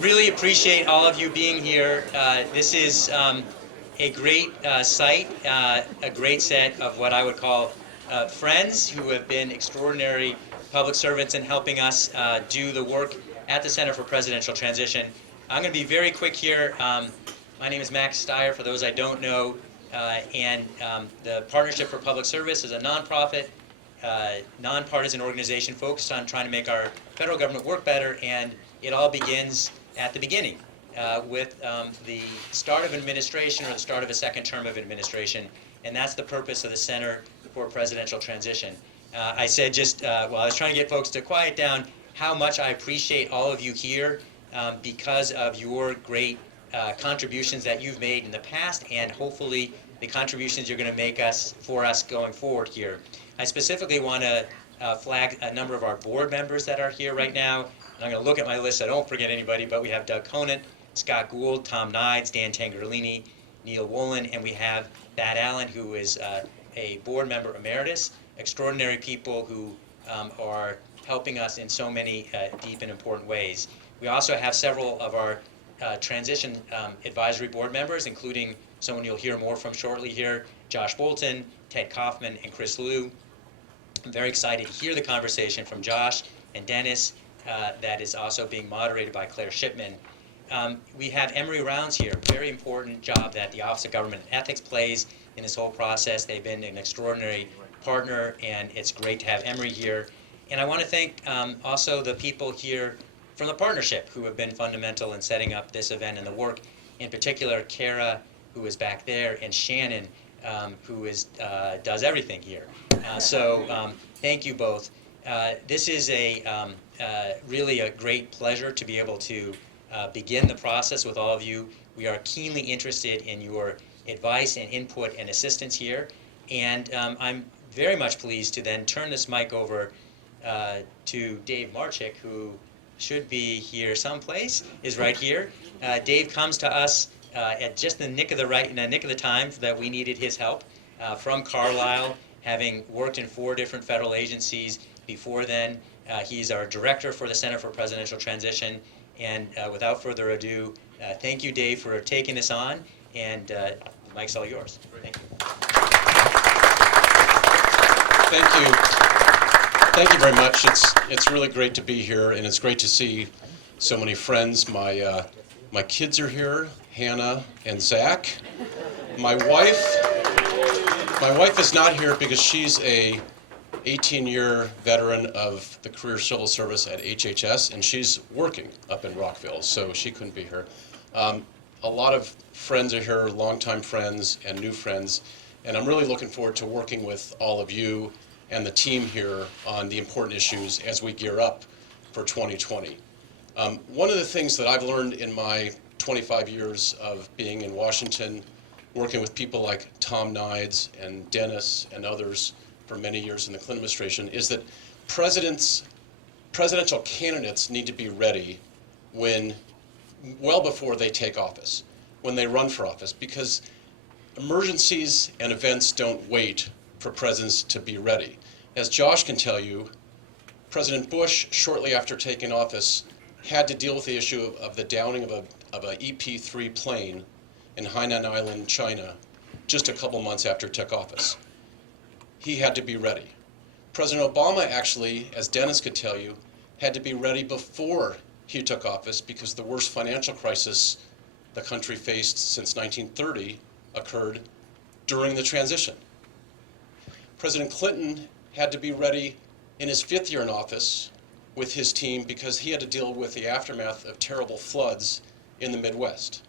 Really appreciate all of you being here. This is a great site, a great set of what I would call friends who have been extraordinary public servants in helping us do the work at the Center for Presidential Transition. I'm going to be very quick here. My name is Max Stier, for those I don't know, and the Partnership for Public Service is a nonprofit, nonpartisan organization focused on trying to make our federal government work better, and it all begins at the beginning with the start of administration or the start of a second term of administration, and that's the purpose of the Center for Presidential Transition. I said while I was trying to get folks to quiet down, how much I appreciate all of you here because of your great contributions that you've made in the past, and hopefully the contributions you're going to make for us going forward here. I specifically want to flag a number of our board members that are here right now. And I'm going to look at my list so I don't forget anybody, but we have Doug Conant, Scott Gould, Tom Nides, Dan Tangerlini, Neil Wolin, and we have Thad Allen, who is a board member emeritus. Extraordinary people who are helping us in so many deep and important ways. We also have several of our transition advisory board members, including someone you'll hear more from shortly here, Josh Bolten, Ted Kaufman, and Chris Liu. I'm very excited to hear the conversation from Josh and Denis that is also being moderated by Claire Shipman. We have Emery Rounds here, very important job that the Office of Government and Ethics plays in this whole process. They've been an extraordinary partner, and it's great to have Emery here. And I want to thank also the people here from the partnership who have been fundamental in setting up this event and the work, in particular Kara, who is back there, and Shannon, who does everything here. So thank you both. This is really a great pleasure to be able to begin the process with all of you. We are keenly interested in your advice and input and assistance here, and I'm very much pleased to then turn this mic over to Dave Marchick, who should be here someplace, is right here. Dave comes to us at just the nick of the time that we needed his help from Carlisle, having worked in 4 different federal agencies before then. He's our director for the Center for Presidential Transition, and without further ado, thank you, Dave, for taking this on, and the mic's all yours. Thank you. Thank you. Thank you very much. It's really great to be here, and it's great to see so many friends. My kids are here, Hannah and Zach. My wife is not here because she's a 18-year veteran of the Career Civil Service at HHS, and she's working up in Rockville, so she couldn't be here. A lot of friends are here, longtime friends and new friends, and I'm really looking forward to working with all of you and the team here on the important issues as we gear up for 2020. One of the things that I've learned in my 25 years of being in Washington, working with people like Tom Nides and Denis and others for many years in the Clinton administration, is that presidential candidates need to be ready well before they take office, when they run for office, because emergencies and events don't wait for presidents to be ready. As Josh can tell you, President Bush, shortly after taking office, had to deal with the issue of the downing of a EP-3 plane in Hainan Island, China, just a couple months after he took office. He had to be ready. President Obama actually, as Denis could tell you, had to be ready before he took office because the worst financial crisis the country faced since 1930 occurred during the transition. President Clinton had to be ready in his 5th year in office with his team because he had to deal with the aftermath of terrible floods in the Midwest.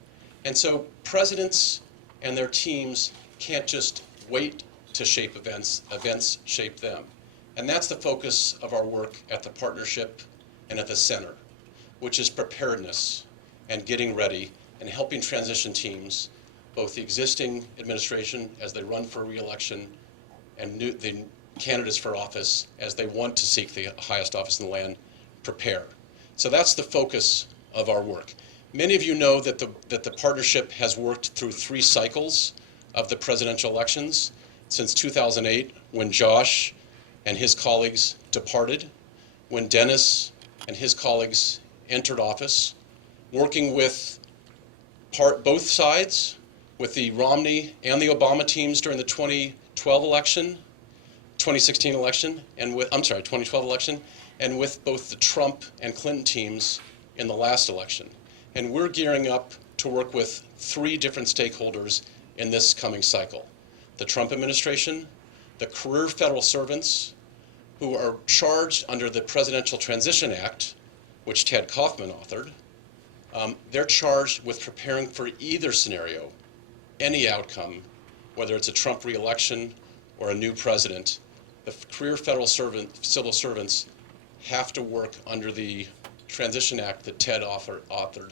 And so presidents and their teams can't just wait to shape events shape them. And that's the focus of our work at the partnership and at the center, which is preparedness and getting ready and helping transition teams, both the existing administration as they run for re-election and the candidates for office as they want to seek the highest office in the land, prepare. So that's the focus of our work. Many of you know that the partnership has worked through 3 cycles of the presidential elections since 2008, when Josh and his colleagues departed, when Denis and his colleagues entered office, working with both sides, with the Romney and the Obama teams during the 2016 election, and 2012 election, and with both the Trump and Clinton teams in the last election. And we're gearing up to work with 3 different stakeholders in this coming cycle: the Trump administration, the career federal servants who are charged under the Presidential Transition Act, which Ted Kaufman authored. They're charged with preparing for either scenario, any outcome, whether it's a Trump re-election or a new president. The career federal civil servants have to work under the Transition Act that Ted authored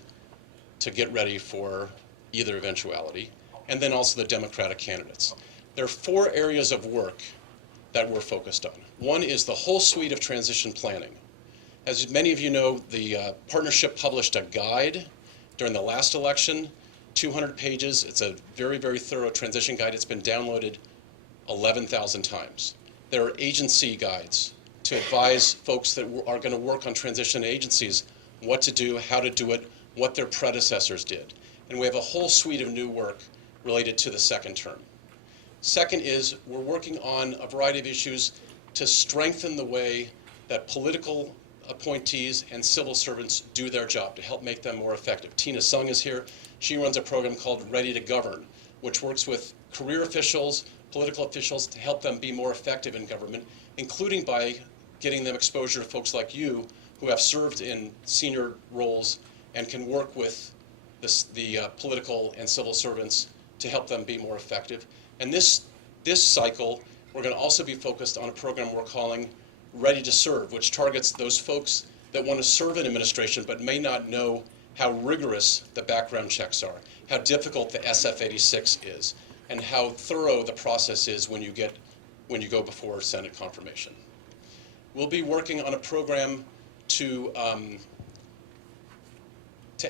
to get ready for either eventuality, and then also the Democratic candidates. There are 4 areas of work that we're focused on. One is the whole suite of transition planning. As many of you know, the partnership published a guide during the last election, 200 pages. It's a very, very thorough transition guide. It's been downloaded 11,000 times. There are agency guides to advise folks that are going to work on transition agencies what to do, how to do it, what their predecessors did. And we have a whole suite of new work related to the second term. Second is we're working on a variety of issues to strengthen the way that political appointees and civil servants do their job, to help make them more effective. Tina Sung is here. She runs a program called Ready to Govern, which works with career officials, political officials, to help them be more effective in government, including by getting them exposure to folks like you who have served in senior roles and can work with the political and civil servants to help them be more effective. And this cycle, we're going to also be focused on a program we're calling Ready to Serve, which targets those folks that want to serve in administration but may not know how rigorous the background checks are, how difficult the SF-86 is, and how thorough the process is when you go before Senate confirmation. We'll be working on a program to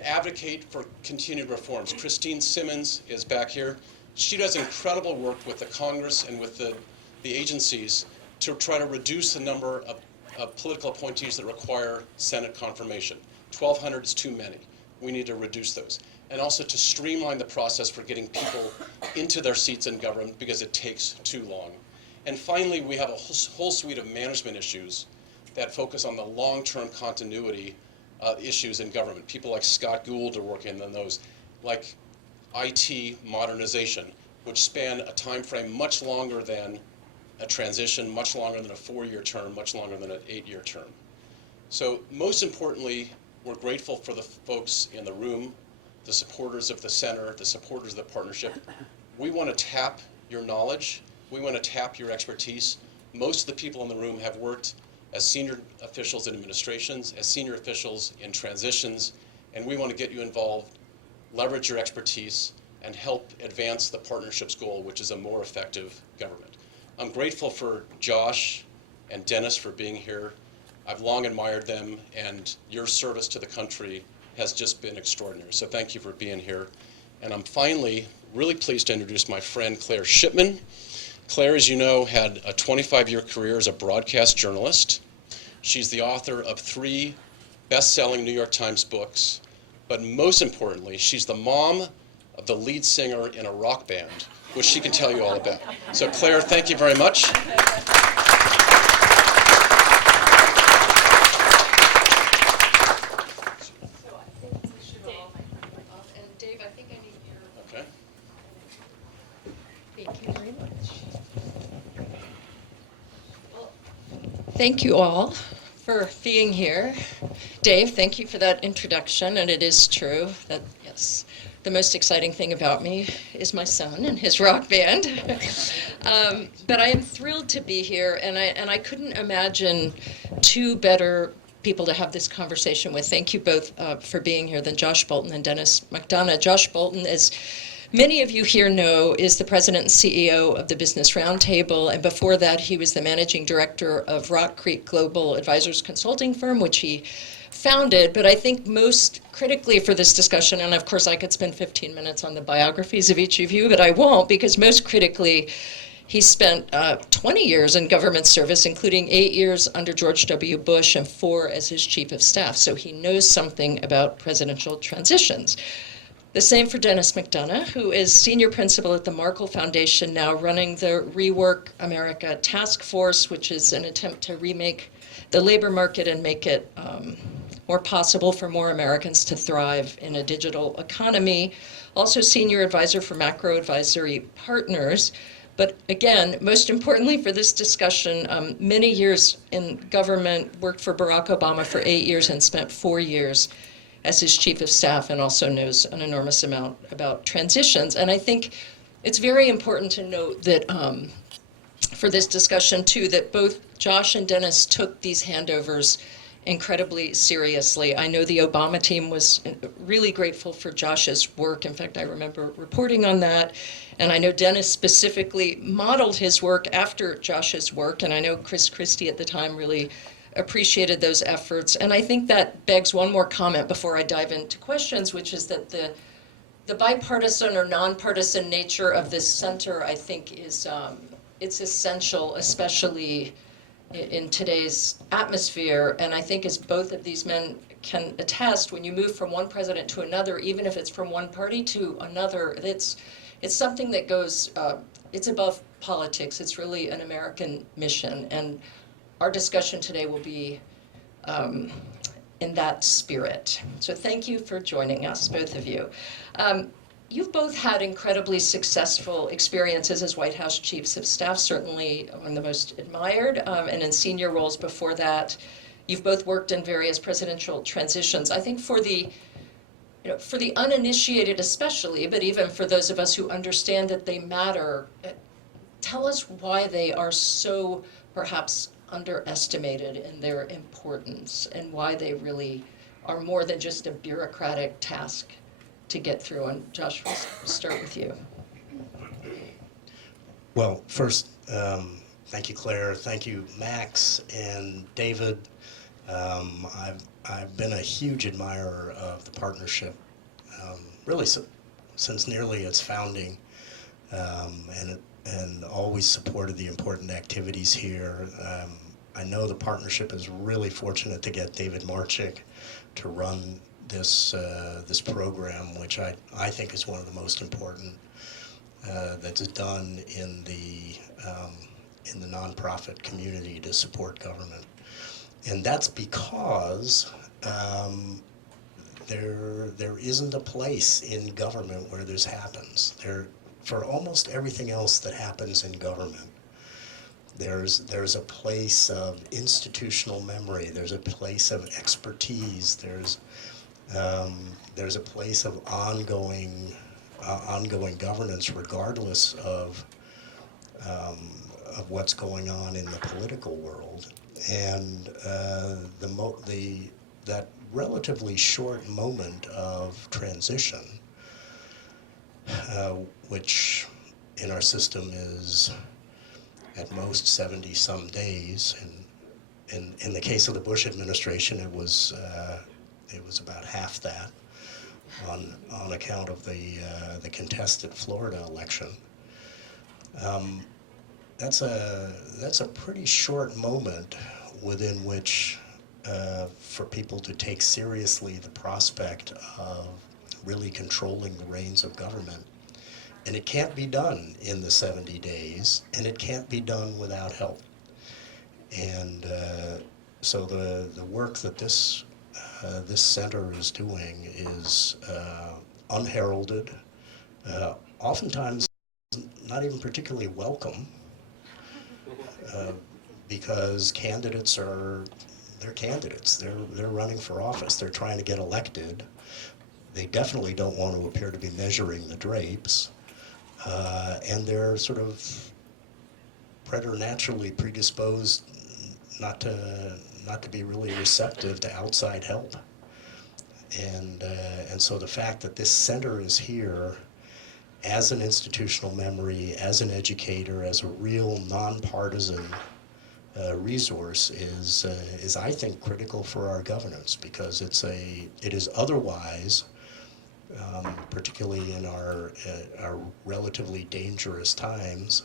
advocate for continued reforms. Christine Simmons is back here. She does incredible work with the Congress and with the agencies to try to reduce the number of political appointees that require Senate confirmation. 1,200 is too many. We need to reduce those. And also to streamline the process for getting people into their seats in government because it takes too long. And finally, we have a whole suite of management issues that focus on the long-term continuity issues in government. People like Scott Gould are working on those, like IT modernization, which span a time frame much longer than a transition, much longer than a 4-year term, much longer than an 8-year term. So most importantly, we're grateful for the folks in the room, the supporters of the center, the supporters of the partnership. We want to tap your knowledge. We want to tap your expertise. Most of the people in the room have worked as senior officials in administrations, as senior officials in transitions, and we want to get you involved, leverage your expertise, and help advance the partnership's goal, which is a more effective government. I'm grateful for Josh and Denis for being here. I've long admired them, and your service to the country has just been extraordinary. So thank you for being here. And I'm finally really pleased to introduce my friend Claire Shipman. Claire, as you know, had a 25-year career as a broadcast journalist. She's the author of 3 best-selling New York Times books, but most importantly, she's the mom of the lead singer in a rock band, which she can tell you all about. So Claire, thank you very much. Thank you all for being here. Dave, thank you for that introduction, and it is true that, yes, the most exciting thing about me is my son and his rock band. But I am thrilled to be here, and I couldn't imagine 2 better people to have this conversation with. Thank you both for being here, than Josh Bolten and Denis McDonough. Josh Bolten, as many of you here know, is the president and CEO of the Business Roundtable, and before that he was the managing director of Rock Creek Global Advisors Consulting Firm, which he founded. But I think most critically for this discussion, and of course I could spend 15 minutes on the biographies of each of you, but I won't, because most critically He spent 20 years in government service, including 8 years under George W. Bush and 4 as his chief of staff. So he knows something about presidential transitions. The same for Denis McDonough, who is senior principal at the Markle Foundation, now running the Rework America Task Force, which is an attempt to remake the labor market and make it more possible for more Americans to thrive in a digital economy. Also senior advisor for Macro Advisory Partners. But again, most importantly for this discussion, many years in government, worked for Barack Obama for 8 years and spent 4 years as his chief of staff, and also knows an enormous amount about transitions. And I think it's very important to note that for this discussion too, that both Josh and Denis took these handovers incredibly seriously. I know the Obama team was really grateful for Josh's work. In fact, I remember reporting on that. And I know Denis specifically modeled his work after Josh's work. And I know Chris Christie at the time really appreciated those efforts. And I think that begs one more comment before I dive into questions, which is that the bipartisan or nonpartisan nature of this center, I think, is it's essential, especially in today's atmosphere. And I think, as both of these men can attest, when you move from one president to another, even if it's from one party to another, it's something that goes, it's above politics. It's really an American mission. And our discussion today will be in that spirit. So thank you for joining us, both of you. You've both had incredibly successful experiences as White House chiefs of staff, certainly among the most admired, and in senior roles before that. You've both worked in various presidential transitions. I think for the uninitiated especially, but even for those of us who understand that they matter, tell us why they are so perhaps underestimated in their importance, and why they really are more than just a bureaucratic task to get through. And Josh, we'll start with you. Well, first, thank you, Claire. Thank you, Max and David. I've been a huge admirer of the partnership, really since nearly its founding, and always supported the important activities here. I know the partnership is really fortunate to get David Marchick to run this program, which I think is one of the most important that's done in the nonprofit community to support government. And that's because there isn't a place in government where this happens. For almost everything else that happens in government, there's a place of institutional memory. There's a place of expertise. There's a place of ongoing governance, regardless of what's going on in the political world. And that relatively short moment of transition, which in our system is at most 70-some days, and in the case of the Bush administration, it was about half that, on account of the contested Florida election. That's a pretty short moment within which for people to take seriously the prospect of really controlling the reins of government. And it can't be done in the 70 days, and it can't be done without help. And so the work that this center is doing is unheralded, oftentimes not even particularly welcome, because candidates they're candidates. They're running for office. They're trying to get elected. They definitely don't want to appear to be measuring the drapes, and they're sort of preternaturally predisposed not to be really receptive to outside help. And so the fact that this center is here as an institutional memory, as an educator, as a real nonpartisan resource is I think critical for our governance, because it is otherwise, particularly in our relatively dangerous times,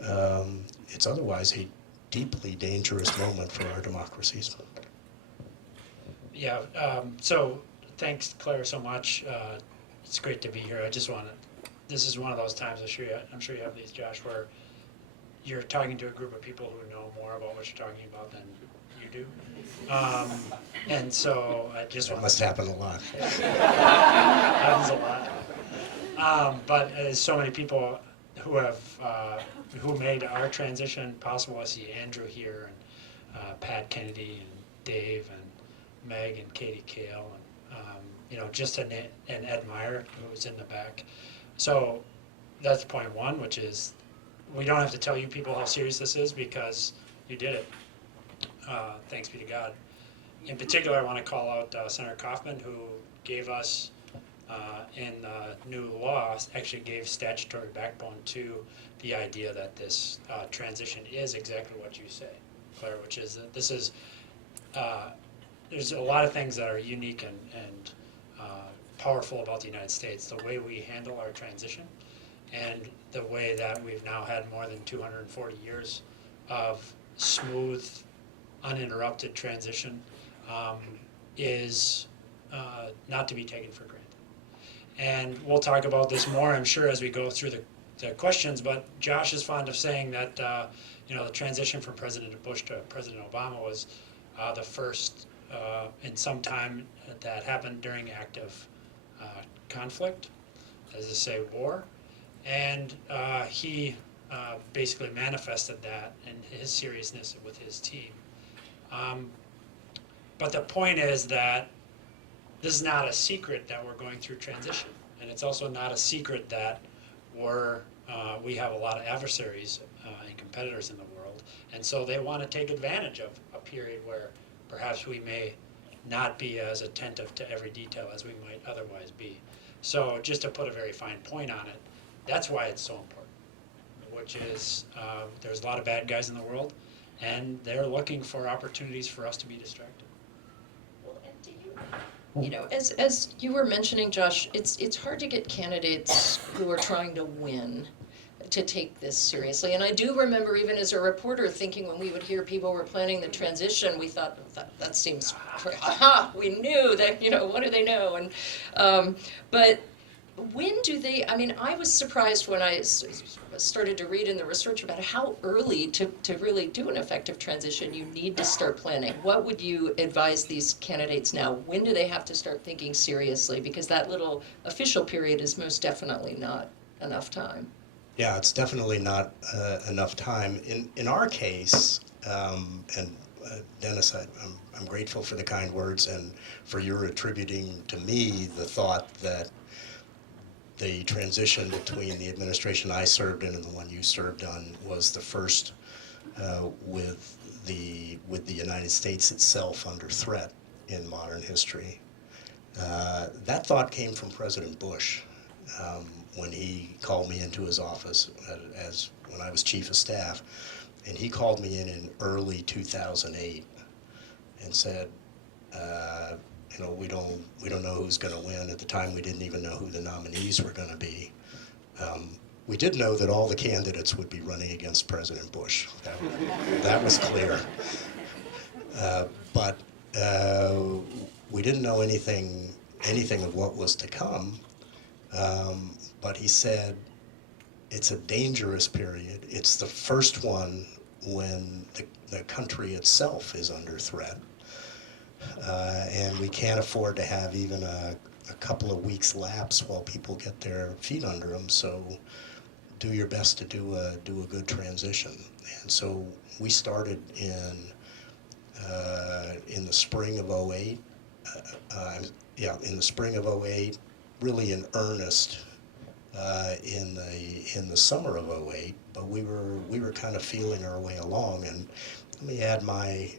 it's otherwise a deeply dangerous moment for our democracies. Yeah, so thanks, Claire, so much. It's great to be here. I just want to, this is one of those times, I'm sure you have these, Josh, where you're talking to a group of people who know more about what you're talking about than you do. And so I just That want must happen a lot. happens a lot. But there's so many people who have who made our transition possible. I see Andrew here, and Pat Kennedy, and Dave, and Meg, and Katie Kale, and just and Ed Meyer, who was in the back. So that's point one, which is we don't have to tell you people how serious this is because you did it. Thanks be to God. In particular, I want to call out Senator Kaufman, who gave us, in new law, actually gave statutory backbone to the idea that this transition is exactly what you say, Claire, which is that this is, there's a lot of things that are unique and powerful about the United States, the way we handle our transition and the way that we've now had more than 240 years of smooth, uninterrupted transition is not to be taken for granted. And we'll talk about this more, I'm sure, as we go through the questions, but Josh is fond of saying that the transition from President Bush to President Obama was the first in some time that happened during active conflict, as I say, war. And he basically manifested that in his seriousness with his team. But the point is that this is not a secret that we're going through transition. And it's also not a secret that we have a lot of adversaries and competitors in the world. And so they want to take advantage of a period where perhaps we may not be as attentive to every detail as we might otherwise be. So just to put a very fine point on it, that's why it's so important, which is there's a lot of bad guys in the world, and they're looking for opportunities for us to be distracted. Well, and do you, as you were mentioning, Josh, it's hard to get candidates who are trying to win to take this seriously. And I do remember, even as a reporter, thinking when we would hear people were planning the transition, we thought, that seems, we knew that, what do they know? And but when do they, I was surprised when I started to read in the research about how early to really do an effective transition you need to start planning. What would you advise these candidates now? When do they have to start thinking seriously? Because that little official period is most definitely not enough time. Yeah, it's definitely not enough time. In our case, and Dennis, I'm grateful for the kind words and for your attributing to me the thought that the transition between the administration I served in and the one you served on was the first with the United States itself under threat in modern history. That thought came from President Bush when he called me into his office when I was chief of staff, and he called me in early 2008 and said, we don't know who's going to win. At the time, we didn't even know who the nominees were going to be. We did know that all the candidates would be running against President Bush. That was clear. But we didn't know anything of what was to come. But he said, it's a dangerous period. It's the first one when the country itself is under threat. And we can't afford to have even a couple of weeks lapse while people get their feet under them. So do your best to do a good transition. And so we started in the spring of '08. In the spring of '08, really in earnest in the summer of '08. But we were kind of feeling our way along. And let me add my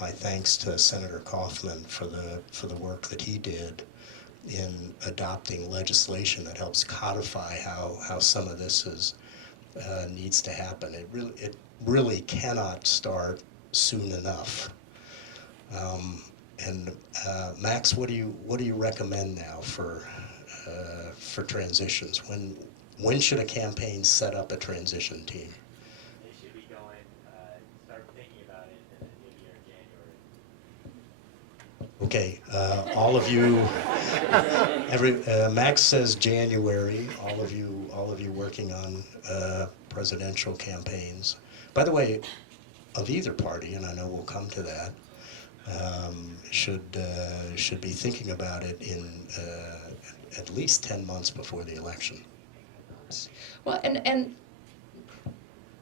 thanks to Senator Kaufman for the work that he did in adopting legislation that helps codify how some of this needs to happen. It really cannot start soon enough. Max, what do you recommend now for transitions? when should a campaign set up a transition team? They should be going, start thinking about it in the new year, January. Okay, all of you, Max says January, all of you working on presidential campaigns. By the way, of either party, and I know we'll come to that, should be thinking about it in at least 10 months before the election. Well, and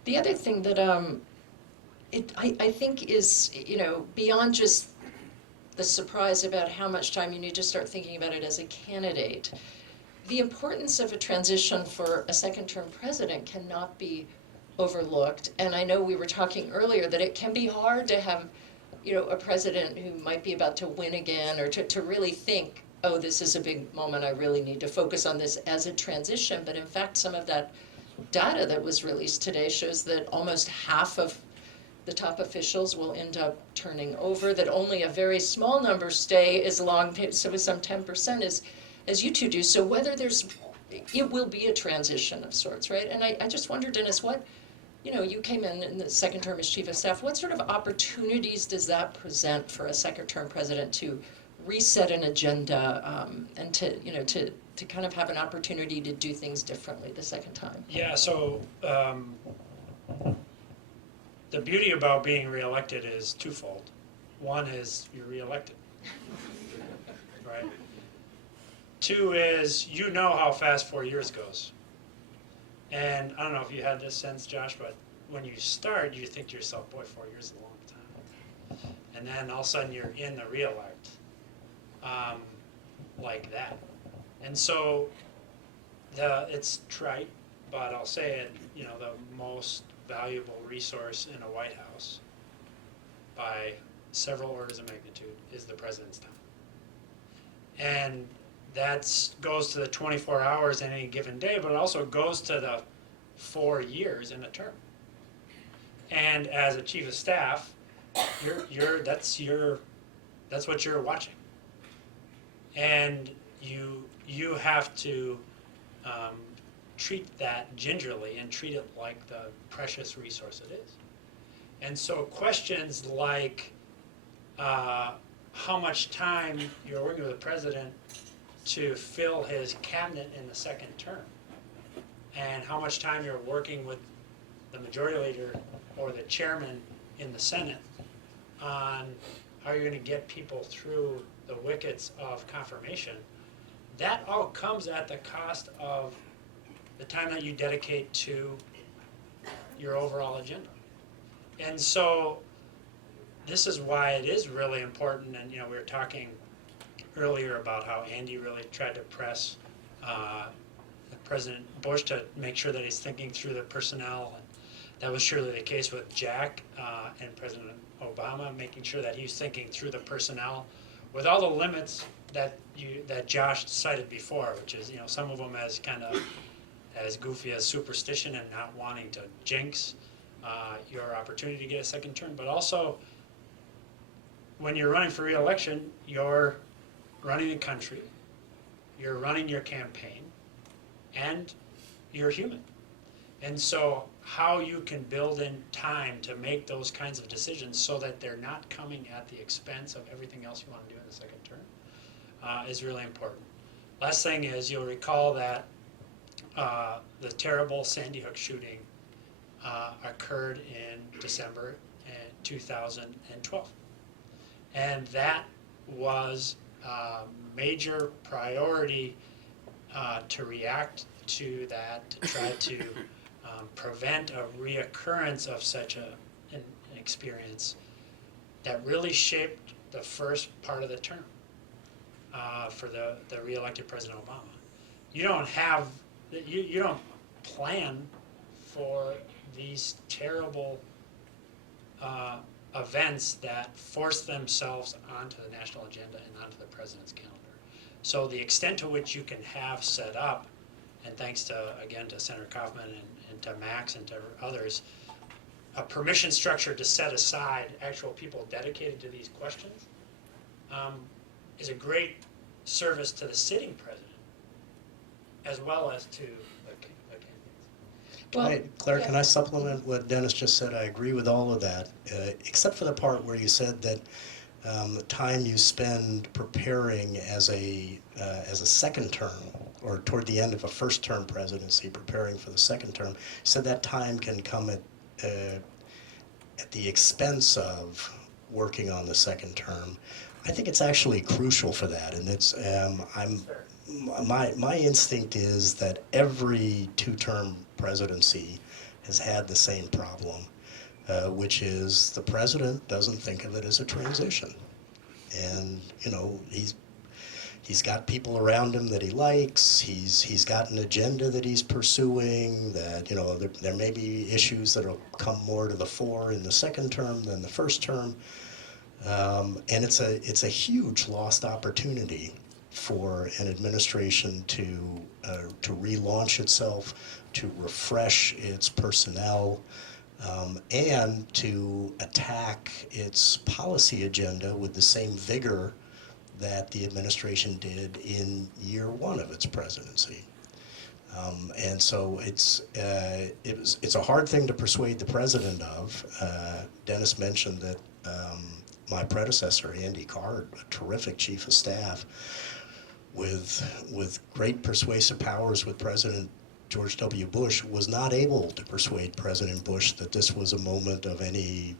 the other thing that I think is, beyond just the surprise about how much time you need to start thinking about it as a candidate, the importance of a transition for a second-term president cannot be overlooked. And I know we were talking earlier that it can be hard to have, a president who might be about to win again, or to really think, oh, this is a big moment, I really need to focus on this as a transition. But in fact, some of that data that was released today shows that almost half of the top officials will end up turning over, that only a very small number stay as long, so some 10% as you two do. So whether it will be a transition of sorts, right? And I just wonder, Dennis, what, you came in the second term as chief of staff, what sort of opportunities does that present for a second term president to reset an agenda, and to kind of have an opportunity to do things differently the second time? Yeah, so the beauty about being reelected is twofold. One is you're reelected, right? Two is how fast 4 years goes. And I don't know if you had this sense, Josh, but when you start, you think to yourself, boy, 4 years is a long time. And then all of a sudden you're in the reelect, like that. And so it's trite, but I'll say it, the most valuable resource in a White House by several orders of magnitude is the president's time. And that goes to the 24 hours in any given day, but it also goes to the 4 years in a term. And as a chief of staff, that's what you're watching. And you have to treat that gingerly and treat it like the precious resource it is. And so questions like how much time you're working with the president to fill his cabinet in the second term, and how much time you're working with the majority leader or the chairman in the Senate on how you're going to get people through the wickets of confirmation, that all comes at the cost of the time that you dedicate to your overall agenda. And so this is why it is really important, and we were talking earlier about how Andy really tried to press President Bush to make sure that he's thinking through the personnel. And that was surely the case with Jack and President Obama, making sure that he was thinking through the personnel with all the limits that Josh cited before, which is some of them as kind of as goofy as superstition and not wanting to jinx your opportunity to get a second term, but also when you're running for re-election, you're running the country, you're running your campaign, and you're human. And so how you can build in time to make those kinds of decisions so that they're not coming at the expense of everything else you want to do in the second term is really important. Last thing is, you'll recall that the terrible Sandy Hook shooting occurred in December 2012. And that was a major priority to react to that, to try to prevent a reoccurrence of such an experience that really shaped the first part of the term for the re-elected President Obama. You don't plan for these terrible events that force themselves onto the national agenda and onto the president's calendar. So the extent to which you can have set up, and thanks to, again, to Senator Kaufman and to Max and to others, a permission structure to set aside actual people dedicated to these questions is a great service to the sitting president as well as to the Claire, yeah. can I supplement what Dennis just said? I agree with all of that, except for the part where you said that the time you spend preparing as a second term, or toward the end of a first term presidency, preparing for the second term, said that time can come at the expense of working on the second term. I think it's actually crucial for that, and it's my instinct is that every two-term presidency has had the same problem, which is the president doesn't think of it as a transition, and he's got people around him that he likes. He's got an agenda that he's pursuing. That there may be issues that will come more to the fore in the second term than the first term, and it's a huge lost opportunity for an administration to relaunch itself, to refresh its personnel, and to attack its policy agenda with the same vigor that the administration did in year one of its presidency. And so it's a hard thing to persuade the president of. Dennis mentioned that my predecessor, Andy Card, a terrific chief of staff, with great persuasive powers with President George W. Bush, was not able to persuade President Bush that this was a moment of any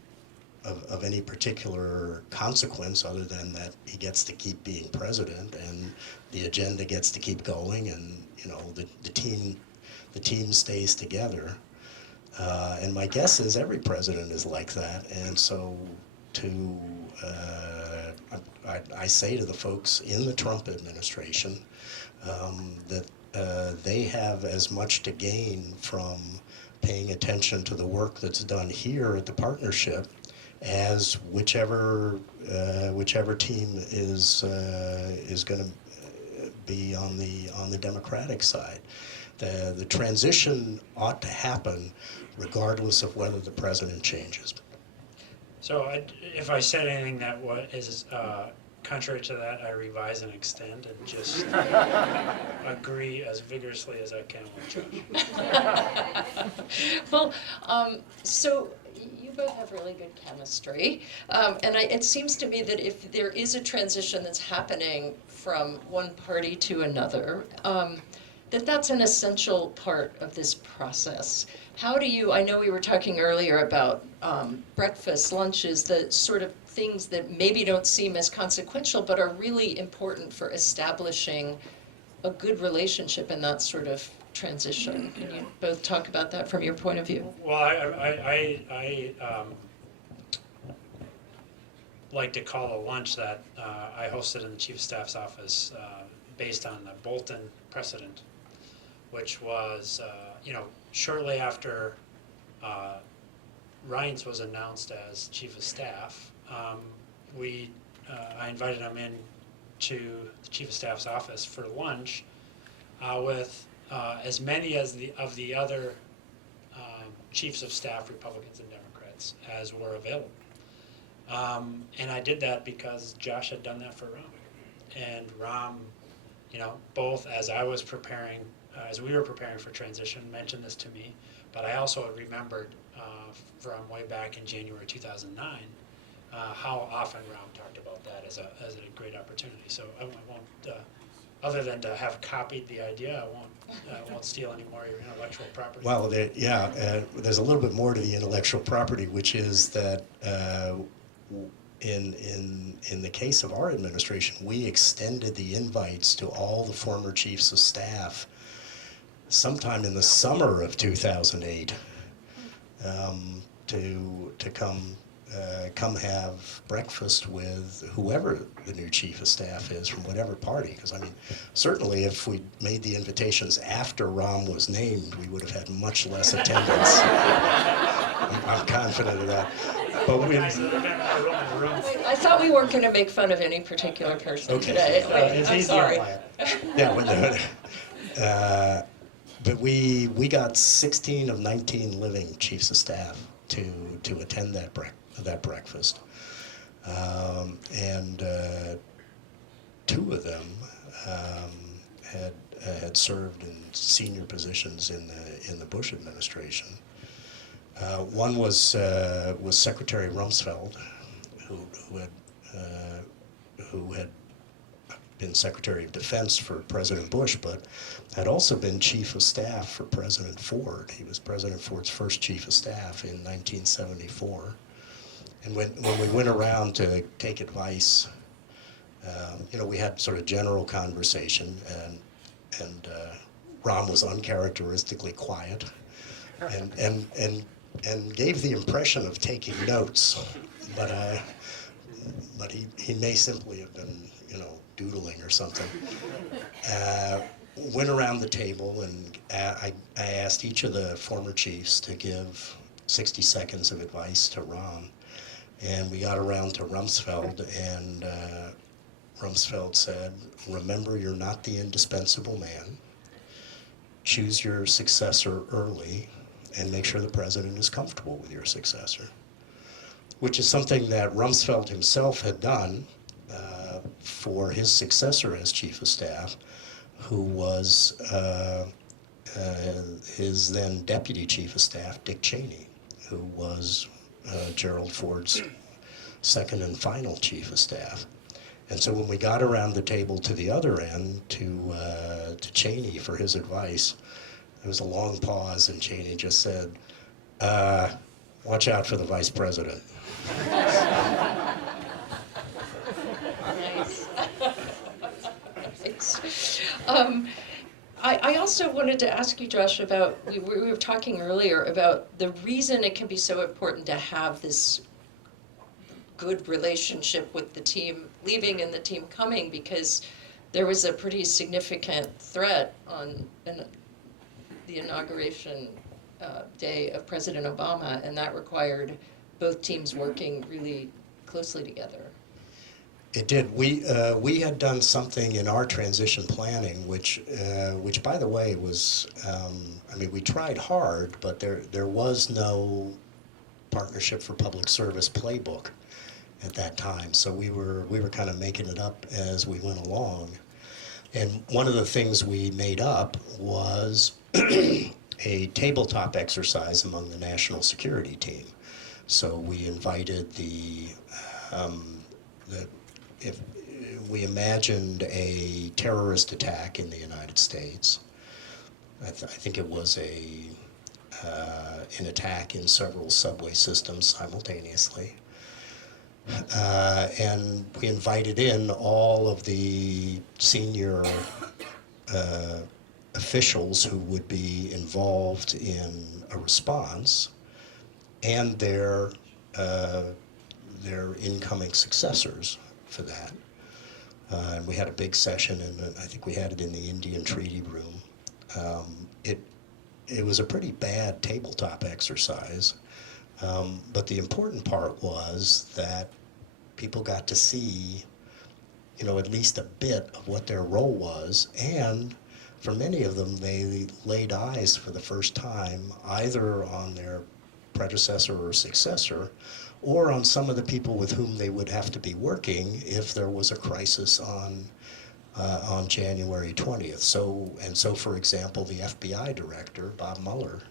particular consequence, other than that he gets to keep being president and the agenda gets to keep going, and the team stays together. And my guess is every president is like that, and so I say to the folks in the Trump administration that they have as much to gain from paying attention to the work that's done here at the partnership as whichever team is going to be on the Democratic side. The transition ought to happen regardless of whether the president changes. So if I said anything that is contrary to that, I revise and extend and just agree as vigorously as I can with Josh. Well, so you both have really good chemistry, and it seems to me that if there is a transition that's happening from one party to another, that's an essential part of this process. How do you, I know we were talking earlier about breakfast, lunches, the sort of things that maybe don't seem as consequential but are really important for establishing a good relationship in that sort of transition. Can you both talk about that from your point of view? Well, I like to call a lunch that I hosted in the Chief of Staff's office based on the Bolten precedent, which was, shortly after Reince was announced as Chief of Staff, I invited him in to the Chief of Staff's office for lunch with as many of the other Chiefs of Staff, Republicans and Democrats, as were available. And I did that because Josh had done that for Ram. And Ram, both as I was preparing, as we were preparing for transition, mentioned this to me, but I also remembered from way back in January 2009 how often Ram talked about that as a great opportunity. So I won't, other than to have copied the idea, I won't steal any more of your intellectual property. Well, there's a little bit more to the intellectual property, which is that in the case of our administration, we extended the invites to all the former chiefs of staff sometime in the summer of 2008 to come have breakfast with whoever the new chief of staff is from whatever party. Because certainly if we made the invitations after Ram was named, we would have had much less attendance. I'm confident of that. But I thought we weren't going to make fun of any particular person today. I'm sorry. But we got 16 of 19 living chiefs of staff to attend that breakfast, and two of them had served in senior positions in the Bush administration. One was Secretary Rumsfeld, who had been Secretary of Defense for President Bush, but had also been Chief of Staff for President Ford. He was President Ford's first Chief of Staff in 1974. And when we went around to take advice, we had sort of general conversation, and Rom was uncharacteristically quiet, and gave the impression of taking notes, but he may simply have been doodling or something. Went around the table, and I asked each of the former chiefs to give 60 seconds of advice to Rom. And we got around to Rumsfeld, and Rumsfeld said, "Remember, you're not the indispensable man. Choose your successor early, and make sure the president is comfortable with your successor," which is something that Rumsfeld himself had done for his successor as Chief of Staff, who was his then Deputy Chief of Staff, Dick Cheney, who was Gerald Ford's second and final Chief of Staff. And so when we got around the table to the other end, to Cheney for his advice, there was a long pause, and Cheney just said, "Watch out for the Vice President." Nice. Thanks. I also wanted to ask you, Josh, about, we were talking earlier about the reason it can be so important to have this good relationship with the team leaving and the team coming, because there was a pretty significant threat on the inauguration day of President Obama, and that required both teams working really closely together. It did. We had done something in our transition planning, which by the way was, we tried hard, but there was no Partnership for Public Service playbook at that time. So we were kind of making it up as we went along. And one of the things we made up was a tabletop exercise among the national security team. So we invited if we imagined a terrorist attack in the United States. I think it was an attack in several subway systems simultaneously. And we invited in all of the senior officials who would be involved in a response, and their incoming successors for that. And we had a big session, and I think we had it in the Indian Treaty Room. It was a pretty bad tabletop exercise, but the important part was that people got to see, at least a bit of what their role was, and for many of them, they laid eyes for the first time either on their predecessor or successor, or on some of the people with whom they would have to be working if there was a crisis on January 20th. So for example, the FBI director, Bob Mueller,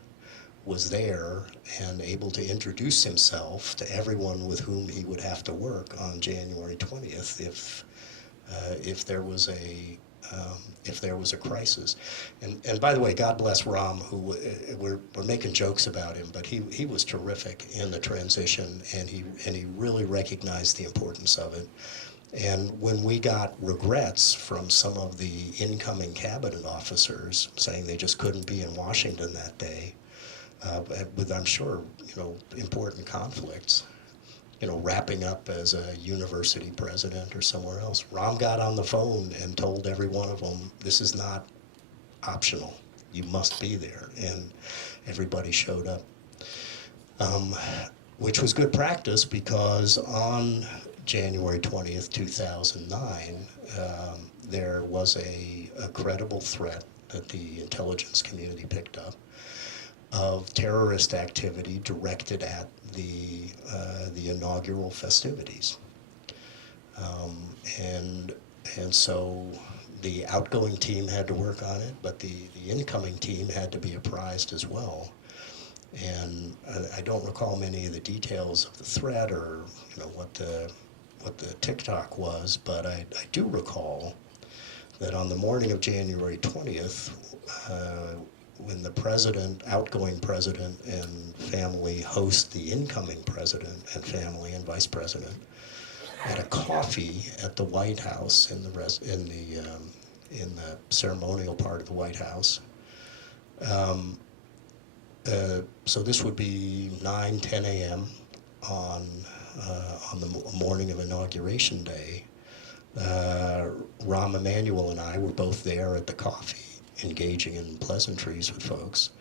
was there and able to introduce himself to everyone with whom he would have to work on January 20th if there was a crisis. And by the way, God bless Ram, who we're making jokes about him, but he was terrific in the transition, and he really recognized the importance of it. And when we got regrets from some of the incoming cabinet officers saying they just couldn't be in Washington that day, with, I'm sure, important conflicts, wrapping up as a university president or somewhere else, Ram got on the phone and told every one of them, this is not optional. You must be there. And everybody showed up, which was good practice, because on January 20th, 2009, there was a credible threat that the intelligence community picked up of terrorist activity directed at the inaugural festivities, and so the outgoing team had to work on it, but the incoming team had to be apprised as well. And I don't recall many of the details of the threat or what the TikTok was, but I do recall that on the morning of January 20th, when the president, outgoing president, and family host the incoming president and family and vice president at a coffee at the White House in the ceremonial part of the White House. So this would be 9-10 a.m. on the morning of Inauguration Day. Rahm Emanuel and I were both there at the coffee, engaging in pleasantries with folks.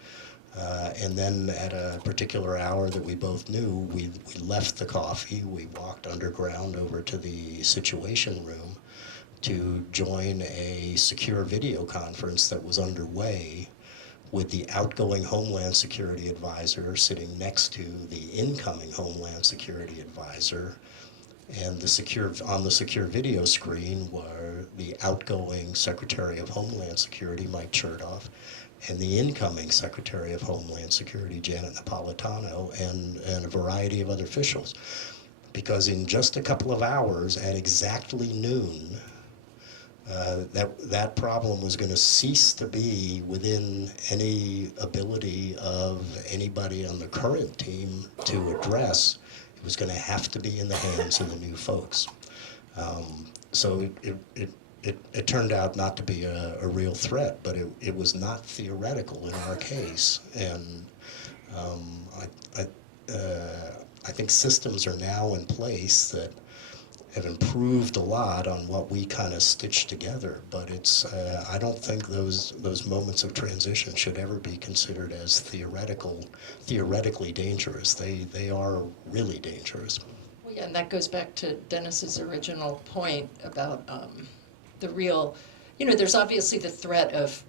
And then at a particular hour that we both knew, we left the coffee, we walked underground over to the Situation Room to join a secure video conference that was underway with the outgoing Homeland Security Advisor sitting next to the incoming Homeland Security Advisor. And on the secure video screen were the outgoing Secretary of Homeland Security, Mike Chertoff, and the incoming Secretary of Homeland Security, Janet Napolitano, and a variety of other officials. Because in just a couple of hours, at exactly noon, that problem was going to cease to be within any ability of anybody on the current team to address. It was going to have to be in the hands of the new folks. So it turned out not to be a real threat, but it was not theoretical in our case. And I think systems are now in place that have improved a lot on what we kind of stitched together, but I don't think those moments of transition should ever be considered as theoretically dangerous. They are really dangerous. Well, yeah, and that goes back to Denis's original point about the real, there's obviously the threat of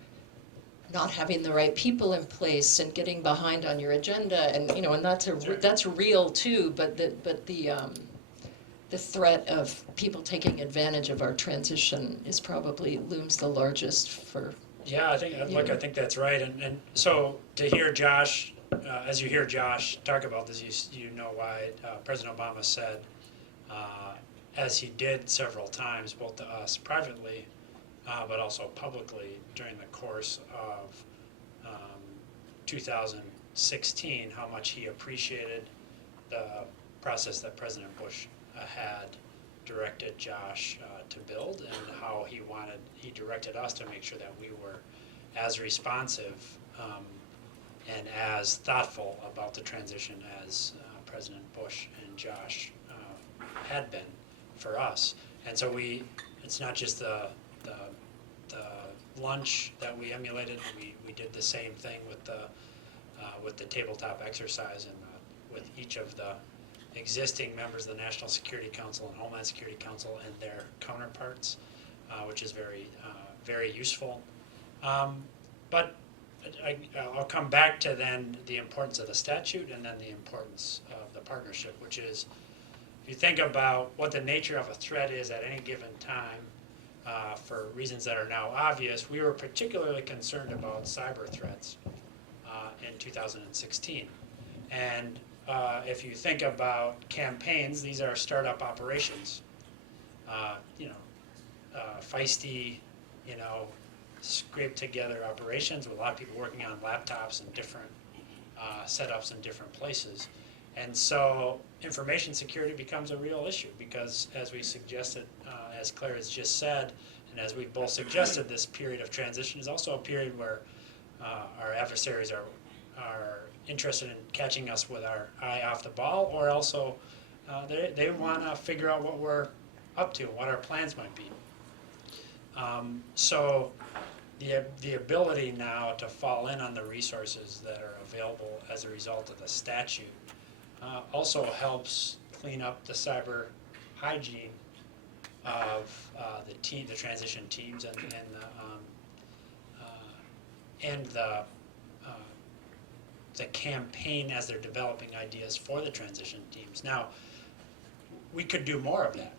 not having the right people in place and getting behind on your agenda, and and that's real too. But the threat of people taking advantage of our transition is probably looms the largest for. Yeah, I think that's right. And so to hear Josh, as you hear Josh talk about this, you know why President Obama said, as he did several times, both to us privately, but also publicly during the course of 2016, how much he appreciated the process that President Bush had directed Josh to build, and how he directed us to make sure that we were as responsive and as thoughtful about the transition as President Bush and Josh had been for us. And so it's not just the lunch that we emulated. We did the same thing with the tabletop exercise and with each of the existing members of the National Security Council and Homeland Security Council and their counterparts, which is very, very useful. But I'll come back to then the importance of the statute and then the importance of the partnership, which is, if you think about what the nature of a threat is at any given time, for reasons that are now obvious, we were particularly concerned about cyber threats in 2016. And if you think about campaigns, these are startup operations. Feisty, scraped together operations with a lot of people working on laptops and different setups in different places. And so information security becomes a real issue because, as we suggested, as Claire has just said, and as we both suggested, this period of transition is also a period where our adversaries are interested in catching us with our eye off the ball, or also they want to figure out what we're up to, what our plans might be. So the ability now to fall in on the resources that are available as a result of the statute also helps clean up the cyber hygiene of the transition teams and the campaign as they're developing ideas for the transition teams. Now, we could do more of that.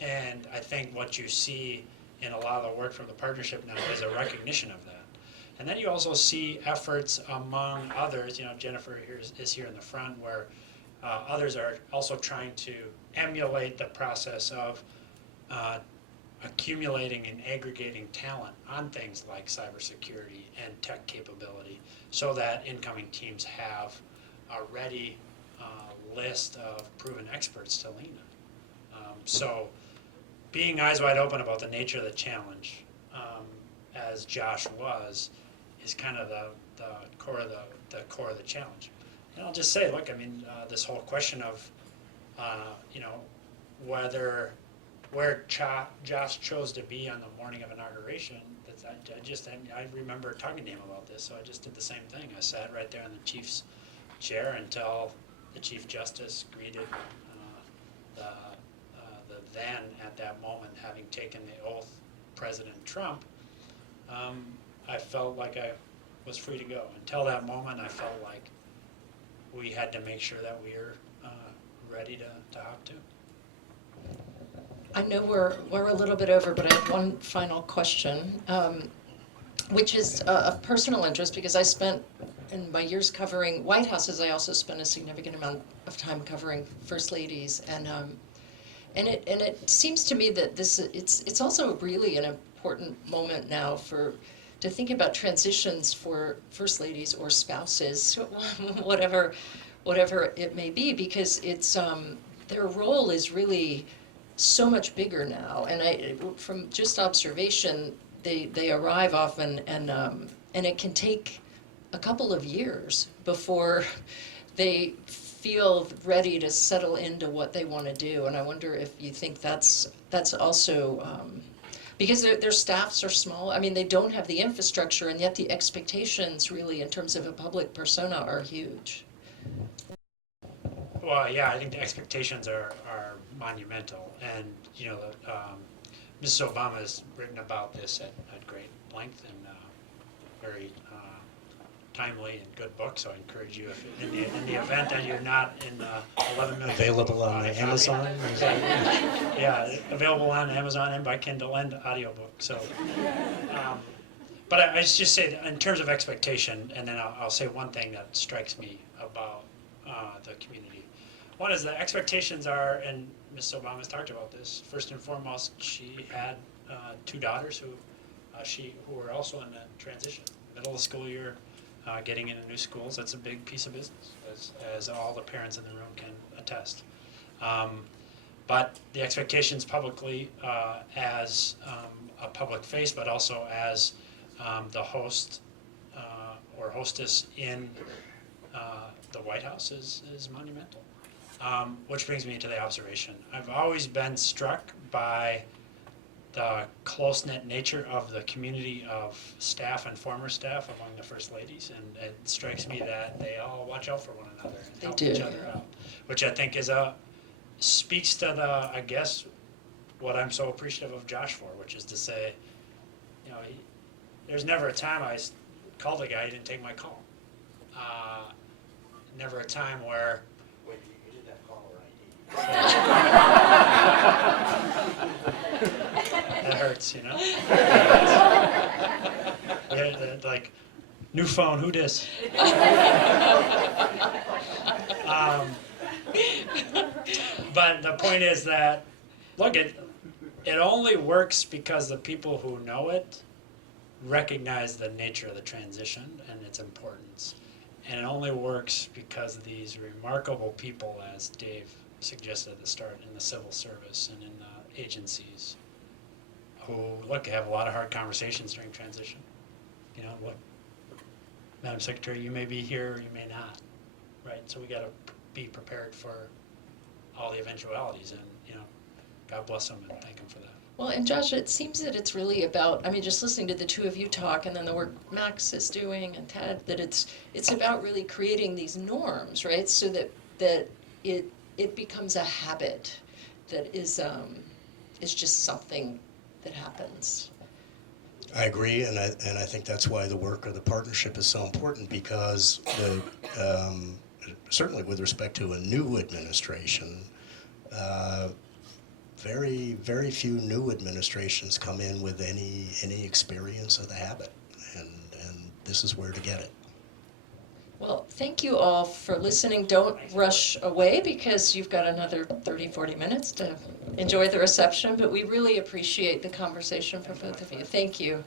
And I think what you see in a lot of the work from the partnership now is a recognition of that. And then you also see efforts among others, Jennifer is here in the front, where others are also trying to emulate the process of accumulating and aggregating talent on things like cybersecurity and tech capability, so that incoming teams have a ready list of proven experts to lean on. So being eyes wide open about the nature of the challenge, as Josh was, is kind of the core of the challenge. And I'll just say, look, this whole question of where Josh chose to be on the morning of inauguration, I remember talking to him about this, so I just did the same thing. I sat right there in the chief's chair until the Chief Justice greeted the then, at that moment, having taken the oath, President Trump. I felt like I was free to go. Until that moment, I felt like we had to make sure that we were ready to hop to. I know we're a little bit over, but I have one final question, which is of personal interest, because I spent, in my years covering White Houses, I also spent a significant amount of time covering First Ladies, and it seems to me that it's also really an important moment now to think about transitions for First Ladies or spouses, whatever it may be, because it's their role is really so much bigger now, and from just observation, they arrive often, and it can take a couple of years before they feel ready to settle into what they want to do. And I wonder if you think that's also because their staffs are small. They don't have the infrastructure, and yet the expectations, really, in terms of a public persona, are huge. Well, yeah, I think the expectations are monumental, and Mrs. Obama has written about this at great length and very timely and good book. So I encourage you, if in the event that you're not in 11 million Available on Amazon. Yeah, available on Amazon and by Kindle and audiobook. So, but I just say that in terms of expectation, and then I'll say one thing that strikes me about the community. One is the expectations are, and Ms. Obama's talked about this, first and foremost, she had 2 daughters who were also in that transition, middle of the school year, getting into new schools. That's a big piece of business, as all the parents in the room can attest. But the expectations publicly as a public face, but also as the host or hostess in the White House is monumental. Which brings me to the observation. I've always been struck by the close-knit nature of the community of staff and former staff among the First Ladies, and it strikes me that they all watch out for one another and help each other out, which I think speaks to I guess, what I'm so appreciative of Josh for, which is to say, there's never a time I called a guy, he didn't take my call. Never a time where... Wait, you did that call right? That hurts, Yeah, like, new phone, who dis? But the point is that, look, it only works because the people who know it recognize the nature of the transition and its importance. And it only works because of these remarkable people, as Dave suggested at the start, in the civil service and in the agencies, who, have a lot of hard conversations during transition. Madam Secretary, you may be here or you may not, right? So we got to be prepared for all the eventualities, and, God bless them and thank them for that. Well, and Josh, it seems that it's really about, just listening to the two of you talk, and then the work Max is doing and Ted, that it's about really creating these norms, right? So that it becomes a habit that is just something that happens. I agree, and I think that's why the work of the partnership is so important, because certainly with respect to a new administration, very, very few new administrations come in with any experience of the habit, and this is where to get it. Well, thank you all for listening. Don't rush away because you've got another 30, 40 minutes to enjoy the reception, but we really appreciate the conversation from both of you. Thank you.